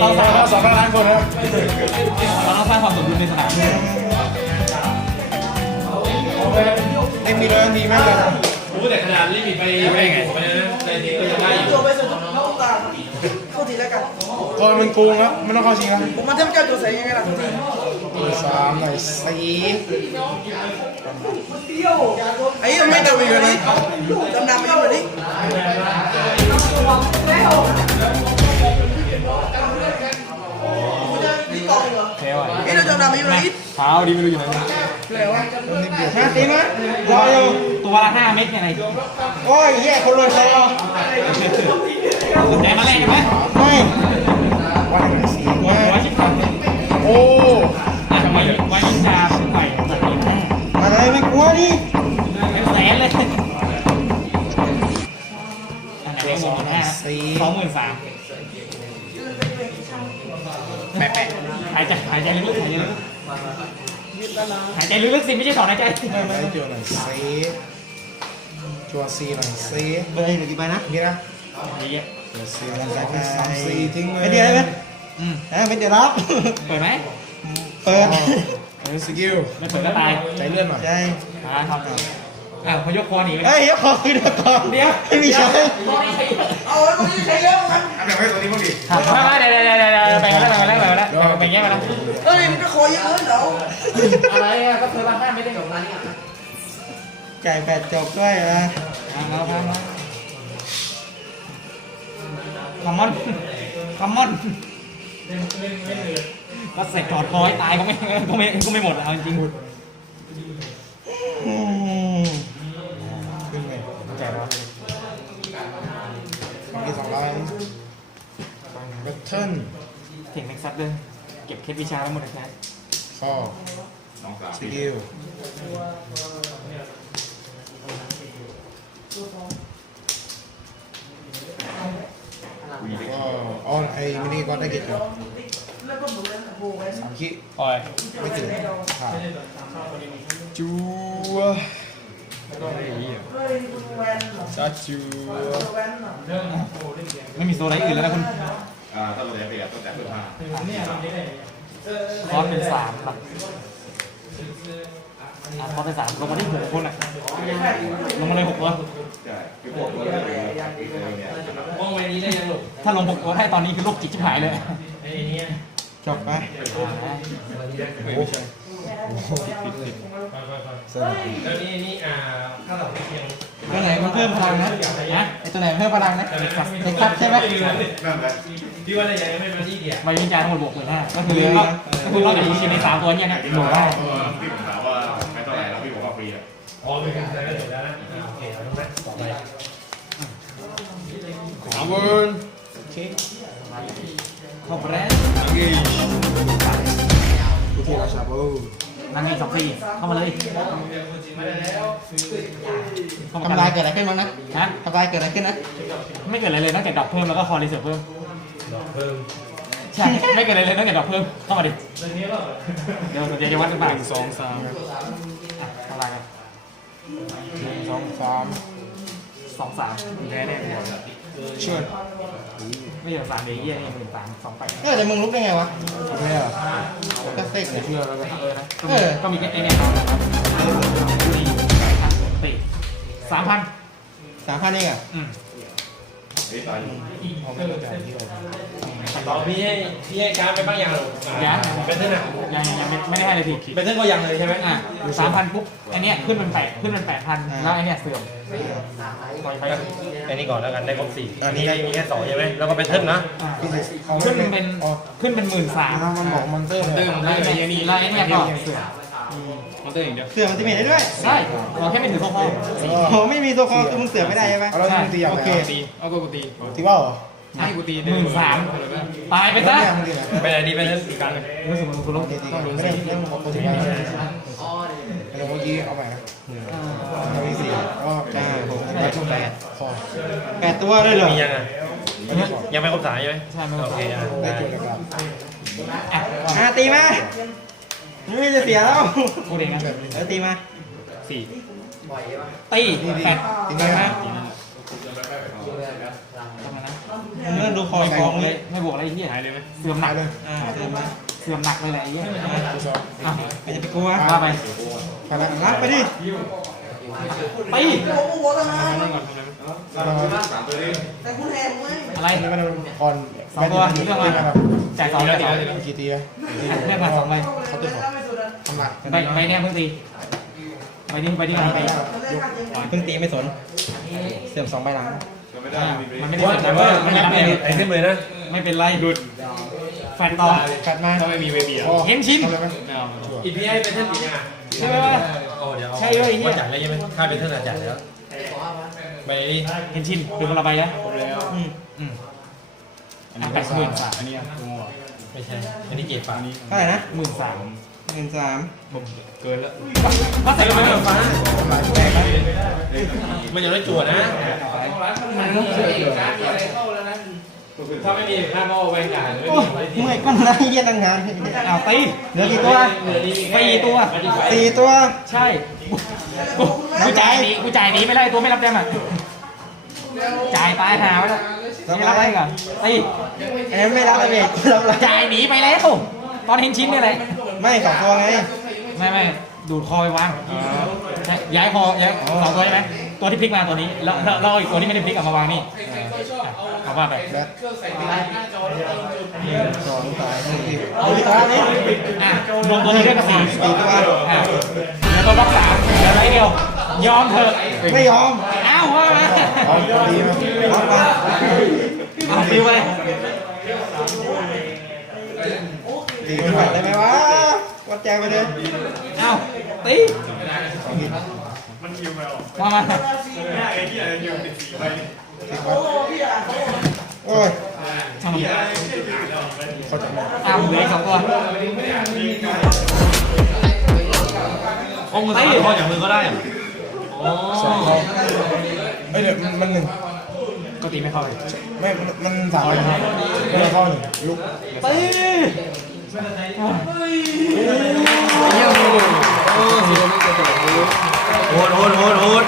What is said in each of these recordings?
เราสามารสองล้านคนครับเราต้องสร้างความสมดุลในสนามด้วยเอ็มมีร้อยทีมากเลยรู้แต่ขนาดลิมิตไปไปไงในทีก็ยังได้อยู่เข้าทีแล้วกันตอนมันโกงครับมันต้องเข้าจริงครับผมมันจะมเจ้าตัวใส่ยังไงล่ะสามหน่อยสี่ไอ้ยังไม่เดาอีกเลยจำนำไม่เอาเลยดิ พ้ว่ะไอ้เราจำนำไม่อยู่เลยเท้าดีไม่รู้อยู่ไหนอะไรวะมาตีมะรออยู่ตัวละห้าเม็ดไงไงโอ้ยแย่คนรวยใครเอาสนใจมาแรกกันไหมไม่วันหนึ่งสี่หัวมาหัวชิบหายโอ้อะทำไมวายิงจาใหม่แบบนี้อะไรไม่กลัวดิเป็นแสนเลยอันไหนหมื่นห้าสองหมื่นสาม แปะแปะหายใจหายใจลึกๆหายใจลึกหายใจลึกๆสิไม่ใช่ถอนหายใจไม่ไม่จัวหน่อยสี่จัวสี่หน่อยสี่เบอร์หนึ่งกี่ใบนะนี่นะนี่เยอะจัวสี่หนึ่งสองสามสี่ทิ้งเลยไม่เดียวได้ไหมอืมเออไม่เดียวรับเปิดไหมเปิดอันนี้สกิลไม่เปิดก็ตายใจเลื่อนหน่อยใช่อ่าครับอ้าวพยกคอหนีไปเฮ้ยเดี๋ยวขอคืนเดี๋ยวก่อนเดี๋ยวไม่มีใช้เอาไว้ตรงนี้ใช้เยอะมั้งอันไหนไว้ตัวนี้บ้างดิไม่ไม่เดี๋ยว เฮ้ยมันก็คอเยอะเดี๋ยวอะไรอะก็เธอละห้าไม่ได้ของร้านนี้อะจ่ายแปดจบด้วยนะเอาครับคอมมอนคอมมอนก็เสร็จถอดคอยตายก็ไม่ก็ไม่ก็ไม่หมดเอาจริงอื เก็บเคสวิชาไว้หมดเลยนะข้อสกิลก็ออนไอ้มินิก็ได้กี่ตัวสามคิโอ้ยไม่ถึงผ่านจัวซาจัวไม่มีโซนอะไรอื่นแล้วนะคุณอ่าถ้าเราได้เปรียบตั้งแต่เพิ่มห้า คอสเป็นสามครับอะคอสเป็นสามลงมาที่หกคนอะลงมาเลยหกตัวใช่คือพวกเราจะเป็นอย่างเนี่ยมองไปนี้ได้ยังหลบถ้าลงหกตัวให้ตอนนี้คือโรคจิตชิบหายเลยไอ้นี้จบไหม แล้วนี่นี่อ่าถ้าเราเพียงตัวไหนมันเพิ่มพลังนะนะไอตัวไหนเพิ่มพลังนะเท็กซัสใช่ไหมพี่ว่าอะไรยังไม่มาที่เดียใบวิญญาณทั้งหมดบวกหมื่นห้าก็คือก็ก็คือเราจะอยู่ในสามตัวเนี่ยนะหนูได้เออพี่ถามว่าไม่เท่าไหร่แล้วพี่บอกว่าฟรีอะอ๋อเป็นการได้จบแล้วนะโอเคเราต้องนัดต่อไปสามเวิร์นเข้าแรนด์กูที่ราชาบู นั่งเองสองสี่เข้ามาเลยเข้ามาทำลายเกิดอะไรขึ้นบ้างนะฮะทำลายเกิดอะไรขึ้นนะ ไม่เกิดอะไรเลยนอกจากดอกเพิ่มแล้วก็คอรีเสิร์ฟเพิ่มเพิ่มใช่ไม่เกิดอะไรเลยนอกจากดอกเพิ่มเข้ามาดิเดี๋ยวเดี๋ยวจะวัดกันไปสองสามเท่าไหร่กันหนึ่งสองสาม สองสามแพ้แน่เลยเชื่อไม่ใช่สามเดียวเยี่ยนี่หมื่นสามสองไปเออแต่มึงลุกได้ไงวะไม่เหรอก็เซ็กเนี่ยเชื่อแล้วกันเออนะก็มีแค่ไอ้เนี่ยติสามพันสามพันเองอะอืมเฮ้ยตายอยู่เอาไม่ได้จ่ายที่เรา ต่อพี่ให้พี่ให้การไปบ้างยัง เป็นเท่าไหร่ยังยังไม่ได้ให้เลยพี่เป็นเท่าก็ยังเลยใช่ไหมอะสามพันปุ๊บอันเนี้ยขึ้นเป็นแปดขึ้นเป็นแปดพันแล้วไอ้เนี่ยเสื่อมปล่อยไปไอ้นี่ก่อนแล้วกันได้ครบสี่อันนี้ได้มีแค่สองใช่ไหมแล้วก็เป็นเท่านะพี่จะเอาขึ้นไม่เป็นอ๋อขึ้นเป็นหมื่นสามมันบอกมันเติมแล้วไอ้เนี่ยแล้วไอ้เนี่ยก็เสื่อมเสือมันจะมีได้ด้วยใช่เราแค่ไม่ถือโซ่ข้อโอ้โหไม่มีตัวคอคือมึงเสือไม่ได้ใช่ไหมเอาแล้วมึงตีอย่างโอไรเคตีเอาตัวกูตีตีว่าวเหรอ ให้กูตีหมื่นสามตายไปไม่ซะได้มึงตีไหนเป็นอะไรดีเป็นอีกการหนึ่งรู้สึกมันคุณลงตีตีกันไม่ได้ไม่ได้มึงบอกกูตีไปเดี๋ยวเมื่อกี้เอาใหม่นะเอาไปสี่ก็ห้าหกเจ็ดแปดพอแปดตัวเลยเหรอมียังอะยังไม่ครบสามใช่ไหมใช่ไหมโอเคอะได้ได้จุดแล้วกันอะอะตีมาไม่จะเสียแล้วพูดเองนะแบบนี้เออตีมาสี่ตีแปดตีไงฮะทำไมนะ มึงเริ่มดูคอออีกกองเลย ไม่บวกอะไรไอ้เหี้ยหายเลยไหมเสื่อมหนักเลยอ่าเติมมาเสื่อมหนักเลยแหละไอ้เหี้ยตัวสองอะไม่จะไปกลัวว่าไปพลังรับไปดิไปโอ้โหทำไมเราสามตัวนี้แต่คุณแทนไหมอะไรอันนี้มันก่อนสองตัวเรื่องมาจ่ายสองจ่ายสองกี่ตีอะเรื่องมาสองใบเขาตัวสองทำหนักใบใบเนี่ยเพิ่งตี ใบนี้ใบนี้มันไปเพิ่งตีไม่สน เสื่อมสองใบหลังก็ไม่ได้มีมันไม่ได้ว่าเสื่อมแต่แต่ว่าว่ามัมันนรัรับบไอ้ไม่ไอ้ขึ้นเลยนะ ไม่เป็นไรหลุดแฟนต่อกัดมาถ้าไม่มีเวบีอะเห็นชิ้นทำอะไรไหมไม่เอาอีพีให้เป็นเท่ากี่ยังอะใช่ไหมวะโอ้เดี๋ยวใช่เลยไอ้เหี้ยว่าจ่ายแล้วใช่ไหมค่าเป็นเท่าไหร่จ่ายแล้วไปนี่เห็นชิ้นเป็นคนละใบนะอืมอืมอันนี้แปดหมื่นสามอันนี้ไม่ใช่อันนี้เกียรติฟ้านี่เท่าไหร่นะหมื่นสาม หมื่นสามเกินแล้วก็ใส่แต่ไปไม่เลยฟ้าทำลายแตกนะมันยังไม่จั่วนะ ถ้าไม่มีค่าโม่แวนการ์ดไม่โอ้มีอะไรที่เมื่อยก้นนะเยี่ยตั้งนานเอาตีเหลือกี่ตัวสี่ตัวสี่ตัว ใช่ กูกูจ่ายหนีกูจ่ายหนีไม่ได้ตัวไม่รับแดมอะจ่ายตายหาไว้แล้วไม่รับอะไรก่อนตีอันนั้นไม่รับอะไรเมจรับอะไรจ่ายหนีไปแล้วตอนเห็นชิ้นนี่แหละ ไม่สองตัวไง ไม่ไม่ดูดคอไปวางใช่ย้ายคอย้ายสองตัวใช่ไหมตัวที่พลิกมาตัวนี้แล้วแล้วแล้วเอาอีกตัวที่ไม่ได้พลิกเอามาวางนี่เอาว่าไปแบทสองสามสี่เอาดีกว่านี่อะรวมตัวนี้ด้วยกันสี่สี่ตัวอะแล้วก็บล็อกสามเหลือไรเดียวยอมเถอะไม่ยอมอ้าวว่ามาเอาดีมั้ยรับไปเอาฟิวไปดีไม่ไม่ไหไหววได้ไหมวะ วัดแจงไปเลยเอาตีสองทีมามาสิบวัดโอ้ยทำเขาจะไม่อ้าวเหลืออีกสองตัวโอ้มือซ้ายพอจากมือก็ได้อะอ๋อสองเขาเอ้ยเดี๋ยวมันหนึ่งก็ตีไม่เข้าเลยไม่ มันมันสามเลยครับไม่เข้าหนึ่งลุกตี โหดโหดโหดโหด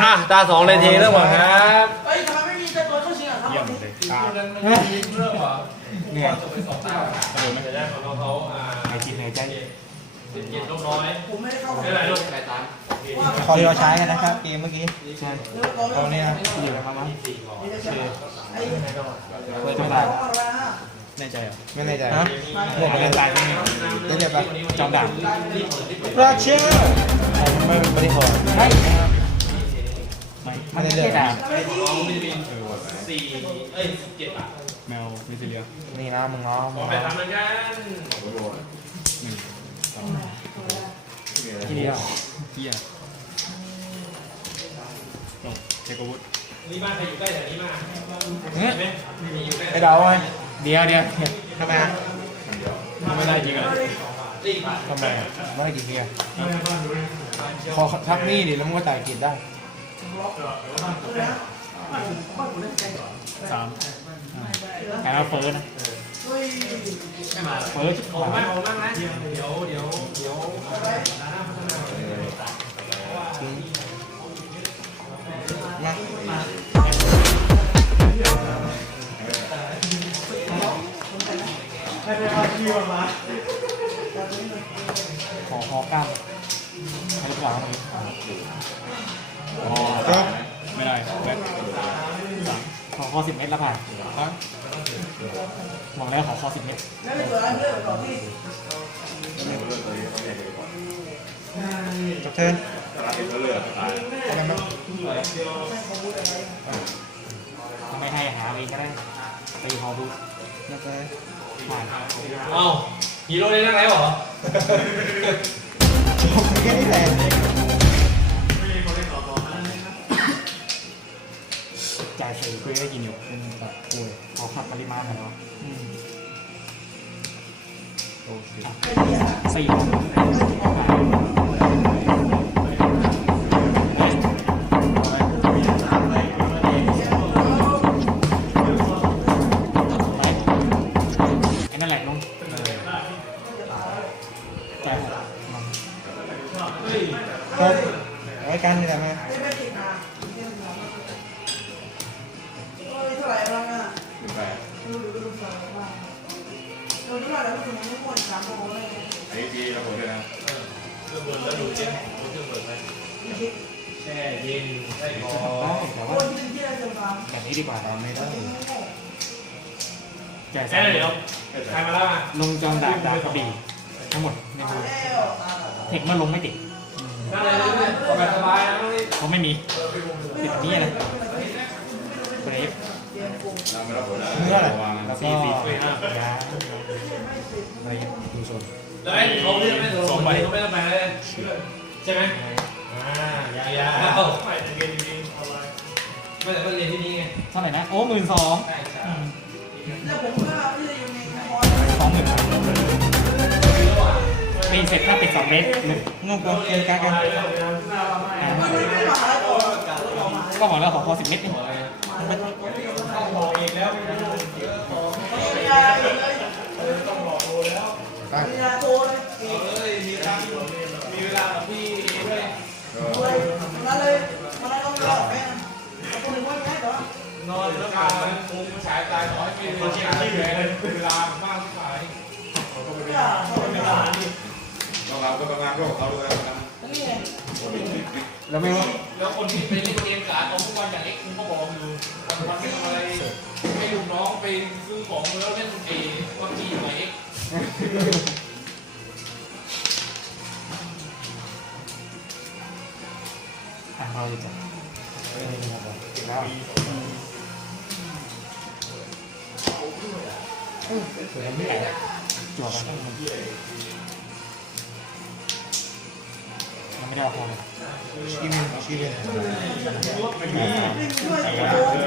อะตาสองเลยเทเริ่มก่อนครับเฮ้ยทำไมไม่มีแต่ตัวเข้าชิงอะครับเหนื่อยเดี๋ยวได้ของเขาอ่าหายจิตหายใจเย็นลูกน้อยผมไม่ได้เข้าไม่เป็นไรลูก พอที่เราใช้กันนะครับเกมเมื่อกี้ใช่เอาเนี่ยอยู่แล้วครับมั้งไอ้เปิดจังหวะอะไรนะแน่ใจเหรอไม่แน่ใจฮะหมวกอะไรตายที่นี่เดี๋ยวเดี๋ยวไปจอมด่างราเชอร์ไม่ไม่ได้ขอใช่ไม่ไม่ได้เลือกด่างสี่เอ้ยเจ็ดบาทแมวมิซิเลียนี่นะมึงน้องขอไปทำเหมือนกันที่นี่เฮีย เทควุฒนี่บ้านใครอยู่ใกล้แถวนี้มากเฮ้ยมีอยู่ใกล้ไอ้ดาวไงเดี๋ยวเดี๋ยวทำไมอะไม่ได้จริงอะทำไมไม่ได้กี่เกียร์ขอทักนี่ดิแล้วมึงก็จ่ายกินได้สามแต่ว่าเฟิร์สนะเฟิร์สผมไม่ผมนั่งนะเดี๋ยวเดี๋ยวเดี๋ยวเดี๋ยว มาขอคอก้ามให้ลูกหลานอ๋อไม่ได้แบทสามขอคอสิบเมตรแล้วผ่านบอกแล้วขอคอสิบเมตร นั่นเป็นตัวนั้นด้วยบอกที่จบเทนอะไรมั้งไมให้หาเองก็ได้ตีคอดูนับไปผ่านเอ้าฮีโร่ได้นั่งแล้วเหรอจบแค่นี้แหละจ่ายสี่คุยได้กินอยู่เป็นแบบคุยขอขัดปริมาณหน่อยเนาะโอเคสี่ ช่เย็นใช่กอได้แต่คว่าแบบนี้ดีกว่าทำไม่ได้แก่แช่เดี๋ยวใครมาแล้วอะลงจอมดาบดาบกระบี่ทั้งหมดนมือแล้วเทคเมื่อลงไม่ติดนั่งเลยสบายสบายนะนี่เพราะไม่มีติดนี่นะเบรฟเราไม่รับผลแล้วเมื่อไหร่แล้วก็สี่สี่ห้าย้ายอะไรดูโซนแล้วไอ้เขาเรียกไม่สองใบเขาไม่ต้องแปลเลยใช่ไหมอ่ายายา เท่าไหร่นะ โอ้หมื่นสองใช่ใช่แล้วผมก็ที่จะอยู่ในคอร์สองหมื่นปีเสร็จถ้าติดสองเมตรหนึ่งงงกว่าเกณฑ์การกันอ่าไม่ไม่มาหาตัวก็บอกแล้วขอพอสิบเมตรนี่ไม่ได้เลยตั้งไม่ได้โตเลยมีเวลากับพี่ด้วย นอนแล้วการมุมฉายตายขอให้มีคนเชียร์ที่เลยเวลามากที่สุดอย่าเขาไม่ได้ต้องเราก็ทำงานร่วมกับเขาด้วยนะนี่ไงแล้วไม่ว่าแล้วคนที่ไปเล่นเกมการของทุกวันอย่างเอ็กซ์คุณก็บอกอยู่วันวันไม่ทำอะไรให้ลูกน้องไปซื้อของแล้วเล่นเอวัคซีนใหมเอ็กซ์อ่านเราดีจัง สวยไม่จั่วกันยังไม่ได้เอาพอเลยชี้มินชี้เลย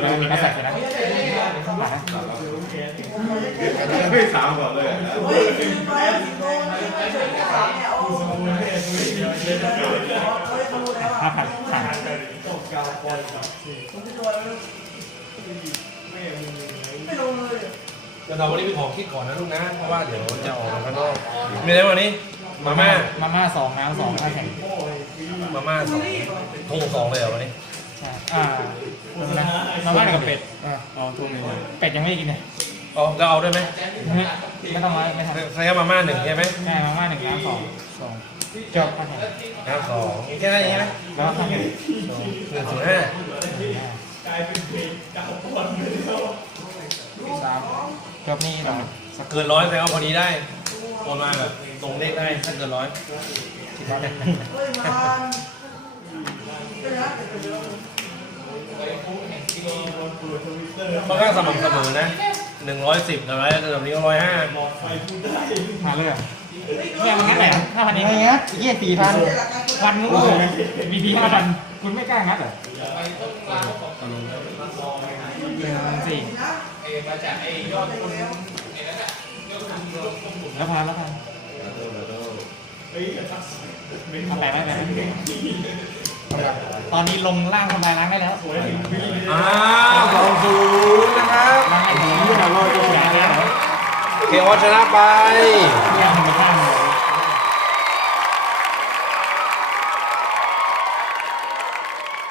แล้วมีนักใส่ไปนะผ่านนะไม่สามก่อนเลยนะเฮ้ยไปสิโตไม่ไม่ใช่สามเนี่ยโอ้ห้าอะพันผ่ามไม่ลงเลย เดี๋ยวเราวันนี้ไปขอคิดก่อนนะลูกนะ เพราะว่าเดี๋ยวจะออกมาข้างนอกมีอะไรวันนี้ มาม่า มาม่าสองน้ำสองข้าวแข็งมาม่าสองทุ่งสองเลยเหรอวันนี้ ใช่อ่านะมาม่ากับเป็ดอะเอาทุ่มหนึ่งเป็ดยังไม่ได้กินเลยอ๋อจะเอาด้วยไหมไม่ไม่ต้องมาไม่ทำใช้มาม่าหนึ่งใช่ไหมใช่มาม่าหนึ่งน้ำสองสองจบข้าวแข็งน้ำสองมีแค่นั้นเองใช่ไหมแล้วก็ข้าวแข็งหนึ่งศูนย์ห้าสาม จบนี่เราเกินร้อยแสดงว่าพอดีได้โอนมาแบบตรงเลขได้ถ้าเกินร้อยเฮ้ยมันเป็นนะค่อนข้างสม่ำเสมอนะหนึ่งร้อยสิบกับร้อยแบบนี้ร้อยห้ามาเลยเนี่ยมันงั้นไหนห้าพันเองอะไรเงี้ยเยี่ยสี่พันวันนู้นเลยมีพีห้าพันคุณไม่กล้างัดเหรอหนึ่งสี่ แล้วพานแล้วพานเอาแปะไหมแปะไว้ตอนนี้ลงล่างทำลายล้างได้แล้วอ้าวสองศูนย์นะครับล้างให้ถึงที่เราเราจะแข็งแล้วเคออชนะไปเรียงมันข้าง